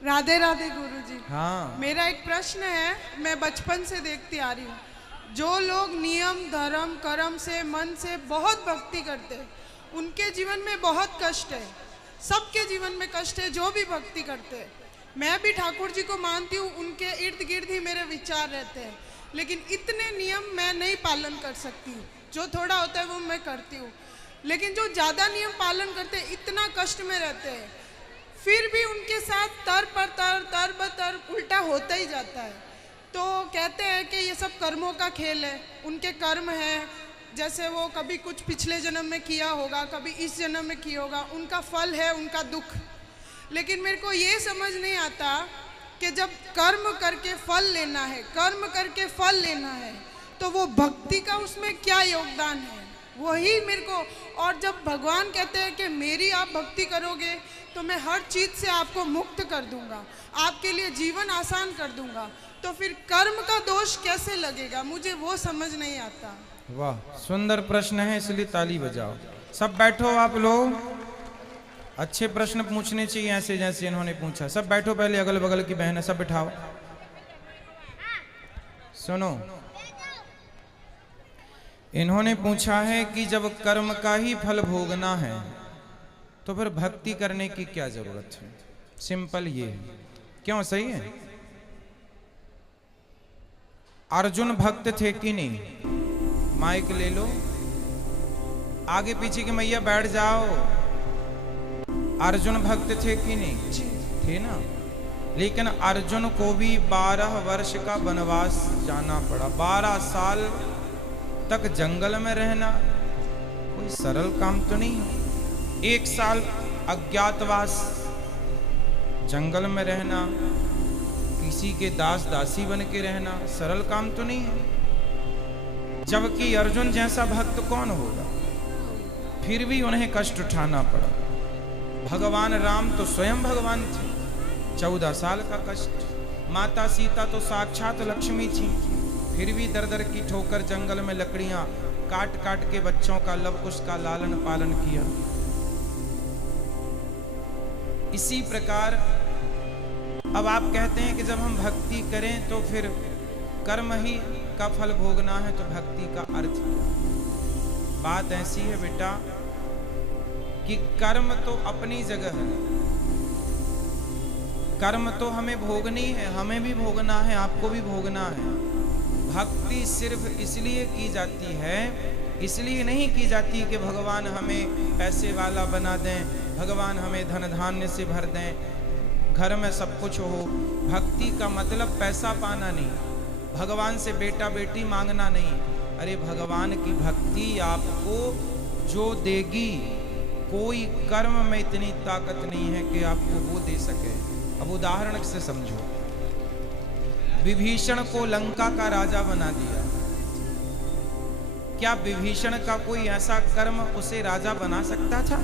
राधे राधे गुरुजी। हाँ। मेरा एक प्रश्न है, मैं बचपन से देखती आ रही हूँ, जो लोग नियम धर्म कर्म से मन से बहुत भक्ति करते हैं उनके जीवन में बहुत कष्ट है। सबके जीवन में कष्ट है जो भी भक्ति करते हैं। मैं भी ठाकुर जी को मानती हूँ, उनके इर्द गिर्द ही मेरे विचार रहते हैं, लेकिन इतने नियम मैं नहीं पालन कर सकती। जो थोड़ा होता है वो मैं करती हूँ, लेकिन जो ज़्यादा नियम पालन करते हैं इतना कष्ट में रहते हैं, फिर भी उनके साथ तर पर तर ब तर उल्टा होता ही जाता है। तो कहते हैं कि ये सब कर्मों का खेल है, उनके कर्म हैं, जैसे वो कभी कुछ पिछले जन्म में किया होगा, कभी इस जन्म में किया होगा, उनका फल है उनका दुख। लेकिन मेरे को ये समझ नहीं आता कि जब कर्म करके फल लेना है, कर्म करके फल लेना है, तो वो भक्ति का उसमें क्या योगदान है, वही मेरे को। और जब भगवान कहते हैं कि मेरी आप भक्ति करोगे तो मैं हर चीज़ से आपको मुक्त कर दूंगा, आपके लिए जीवन आसान कर दूंगा, तो फिर कर्म का दोष कैसे लगेगा, मुझे वो समझ नहीं आता। वाह, सुंदर प्रश्न है, इसलिए ताली बजाओ। सब बैठो आप लोग। अच्छे प्रश्न पूछने चाहिए ऐसे जैसे इन्होंने पूछा। सब बैठो, पहले अगल बगल की बहनें सब बिठाओ। सुनो, इन्होंने पूछा है कि जब कर्म का ही फल भोगना है तो फिर भक्ति करने की क्या जरूरत है। सिंपल ये है। क्यों, सही है? अर्जुन भक्त थे कि नहीं? माइक ले लो, आगे पीछे की मैया बैठ जाओ। अर्जुन भक्त थे कि नहीं? थे ना। लेकिन अर्जुन को भी 12 वर्ष का वनवास जाना पड़ा। 12 साल तक जंगल में रहना कोई सरल काम तो नहीं है। 1 साल अज्ञातवास, जंगल में रहना, किसी के दास दासी बन के रहना सरल काम तो नहीं है। जबकि अर्जुन जैसा भक्त कौन होगा? फिर भी उन्हें कष्ट उठाना पड़ा। भगवान राम तो स्वयं भगवान थे, 14 साल का कष्ट। माता सीता तो साक्षात लक्ष्मी थी, फिर भी दर दर की ठोकर जंगल में लकड़ियां काट काट के बच्चों का लव कुश का लालन पालन किया। इसी प्रकार अब आप कहते हैं कि जब हम भक्ति करें तो फिर कर्म ही का फल भोगना है, तो भक्ति का अर्थ क्या? बात ऐसी है बेटा कि कर्म तो अपनी जगह है, कर्म तो हमें भोगनी है, हमें भी भोगना है, आपको भी भोगना है। भक्ति सिर्फ इसलिए की जाती है, इसलिए नहीं की जाती कि भगवान हमें पैसे वाला बना दें, भगवान हमें धन धान्य से भर दें, घर में सब कुछ हो। भक्ति का मतलब पैसा पाना नहीं, भगवान से बेटा बेटी मांगना नहीं। अरे भगवान की भक्ति आपको जो देगी, कोई कर्म में इतनी ताकत नहीं है कि आपको वो दे सके। अब उदाहरण से समझो, विभीषण को लंका का राजा बना दिया, क्या विभीषण का कोई ऐसा कर्म उसे राजा बना सकता था?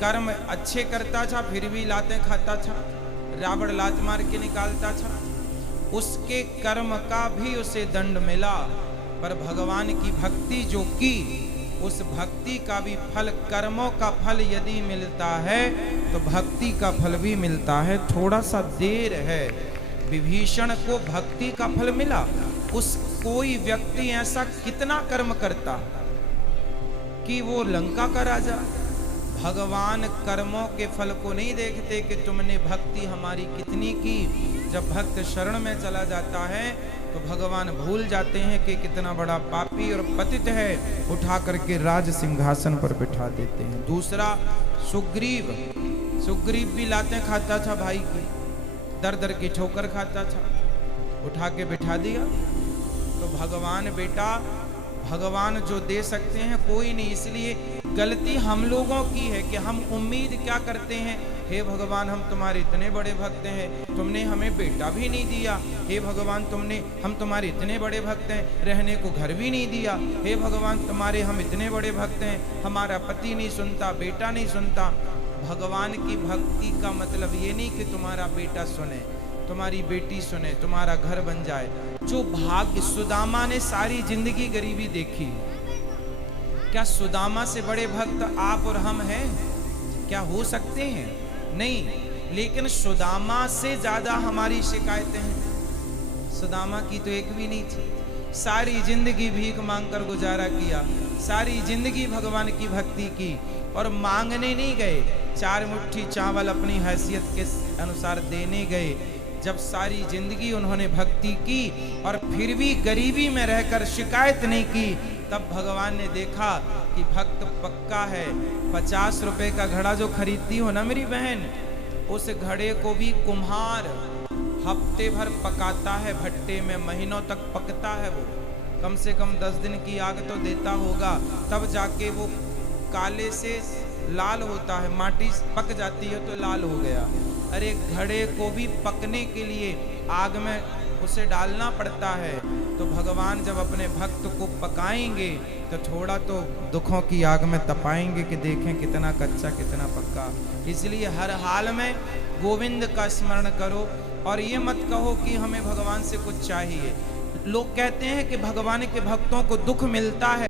कर्म अच्छे करता था फिर भी लातें खाता था, रावण लात मार के निकालता था, उसके कर्म का भी उसे दंड मिला। पर भगवान की भक्ति जो की, उस भक्ति का भी फल, कर्मों का फल यदि मिलता है तो भक्ति का फल भी मिलता है। थोड़ा सा देर है। विभीषण को भक्ति का फल मिला। उस कोई व्यक्ति ऐसा कितना कर्म करता कि वो लंका का राजा। भगवान कर्मों के फल को नहीं देखते कि तुमने भक्ति हमारी कितनी की। जब भक्त शरण में चला जाता है तो भगवान भूल जाते हैं कि कितना बड़ा पापी और पतित है, उठा करके राज सिंहासन पर बिठा देते हैं। दूसरा सुग्रीव, सुग्रीव भी लातें खाता था भाई की, दर दर की ठोकर खाता था, उठा के बिठा दिया। तो भगवान बेटा, भगवान जो दे सकते हैं कोई नहीं। इसलिए गलती हम लोगों की है कि हम उम्मीद क्या करते हैं, हे भगवान हम तुम्हारे इतने बड़े भक्त हैं, तुमने हमें बेटा भी नहीं दिया। हे भगवान हम तुम्हारे इतने बड़े भक्त हैं, रहने को घर भी नहीं दिया। हे भगवान तुम्हारे हम इतने बड़े भक्त हैं, हमारा पति नहीं सुनता, बेटा नहीं सुनता। भगवान की भक्ति का मतलब ये नहीं कि तुम्हारा बेटा सुने, तुम्हारी बेटी सुने, तुम्हारा घर बन जाए। जो भाग्य, सुदामा ने सारी जिंदगी गरीबी देखी, क्या सुदामा से बड़े भक्त आप और हम हैं? क्या हो सकते हैं? नहीं। लेकिन सुदामा से ज्यादा हमारी शिकायतें हैं। सुदामा की तो एक भी नहीं थी, सारी जिंदगी भीख मांगकर गुजारा किया, सारी जिंदगी भगवान की भक्ति की, और मांगने नहीं गए, 4 मुट्ठी चावल अपनी हैसियत के अनुसार देने गए। जब सारी जिंदगी उन्होंने भक्ति की और फिर भी गरीबी में रहकर शिकायत नहीं की, तब भगवान ने देखा कि भक्त पक्का है। 50 रुपए का घड़ा जो खरीदती हो ना मेरी बहन, उस घड़े को भी कुम्हार हफ्ते भर पकाता है भट्टे में, महीनों तक पकता है वो, कम से कम 10 दिन की आग तो देता होगा, तब जाके वो काले से लाल होता है, माटी पक जाती है तो लाल हो गया। अरे घड़े को भी पकने के लिए आग में उसे डालना पड़ता है। तो भगवान जब अपने भक्त को पकाएंगे तो थोड़ा तो दुखों की आग में तपाएंगे कि देखें कितना कच्चा कितना पक्का। इसलिए हर हाल में गोविंद का स्मरण करो और ये मत कहो कि हमें भगवान से कुछ चाहिए। लोग कहते हैं कि भगवान के भक्तों को दुख मिलता है।